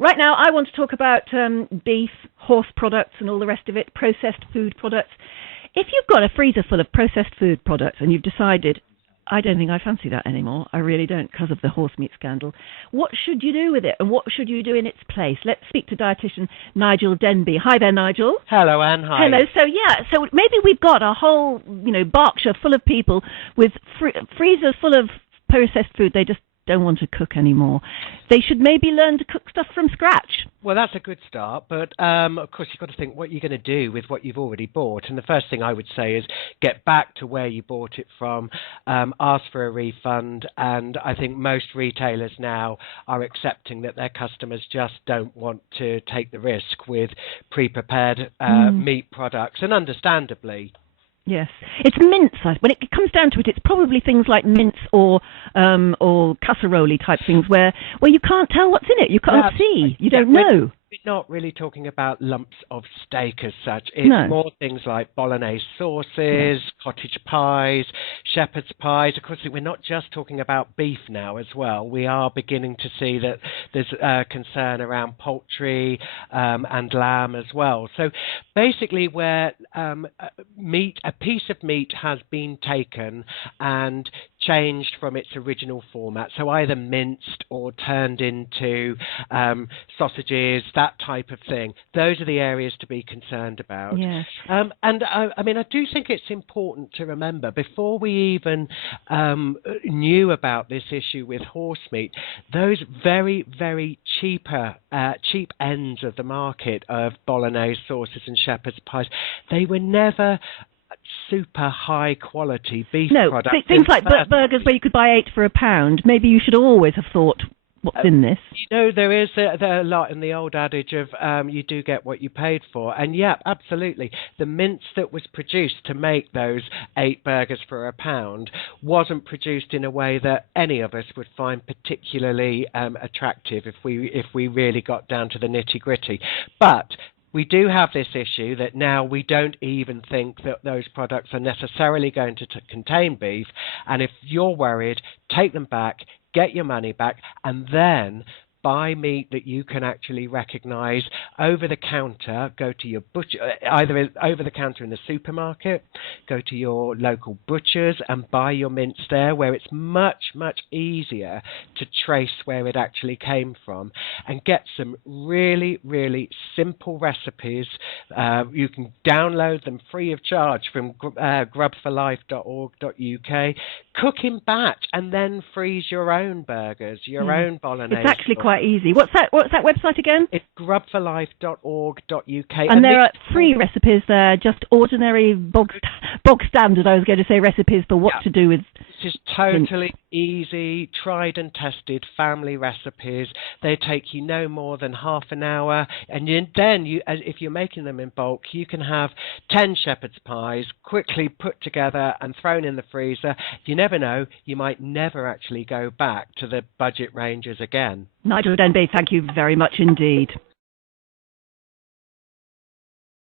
Right now, I want to talk about beef, horse products, and all the rest of it, processed food products. If you've got a freezer full of processed food products and you've decided, I don't think I fancy that anymore, I really don't because of the horse meat scandal, what should you do with it and what should you do in its place? Let's speak to dietitian Nigel Denby. Hi there, Nigel. Hello, Anne. Hi. Hello. So maybe we've got a whole, Berkshire full of people with freezers full of processed food they just don't want to cook anymore. They should maybe learn to cook stuff from scratch. Well, that's a good start, but of course you've got to think what you're going to do with what you've already bought. And the first thing I would say is get back to where you bought it from, ask for a refund, and I think most retailers now are accepting that their customers just don't want to take the risk with pre-prepared meat products, and understandably. Yes, it's mince. When it comes down to it, it's probably things like mince or casserole type things where you can't tell what's in it. You can't see. You don't know. We're not really talking about lumps of steak as such. It's more things like bolognese sauces, cottage pies, shepherd's pies. Of course, we're not just talking about beef now as well. We are beginning to see that there's concern around poultry and lamb as well. So basically where a piece of meat has been taken and changed from its original format, so either minced or turned into sausages, that type of thing. Those are the areas to be concerned about. Yes. And I do think it's important to remember, before we even knew about this issue with horse meat, those very, very cheap ends of the market of bolognese sauces and shepherd's pies, they were never super high quality beef products. No, things like burgers where you could buy 8 for £1. Maybe you should always have thought, what's in this? There is a lot in the old adage of you do get what you paid for. And yeah, absolutely. The mince that was produced to make those 8 burgers for £1 wasn't produced in a way that any of us would find particularly attractive if we really got down to the nitty-gritty. But we do have this issue that now we don't even think that those products are necessarily going to contain beef. And if you're worried, take them back, get your money back, and then buy meat that you can actually recognise over the counter. Go to your butcher, either over the counter in the supermarket, go to your local butchers and buy your mince there, where it's much, much easier to trace where it actually came from, and get some really, really simple recipes. You can download them free of charge from grubforlife.org.uk. Cook in batch and then freeze your own burgers, your own bolognese. It's actually quite easy. What's that website again? It's grubforlife.org.uk. And there are free recipes there, just ordinary bog standard, I was going to say, recipes for what to do with. This is totally easy, tried and tested family recipes. They take you no more than half an hour. And then, if you're making them in bulk, you can have 10 shepherd's pies quickly put together and thrown in the freezer. You never know, you might never actually go back to the budget ranges again. Nigel Denby, thank you very much indeed.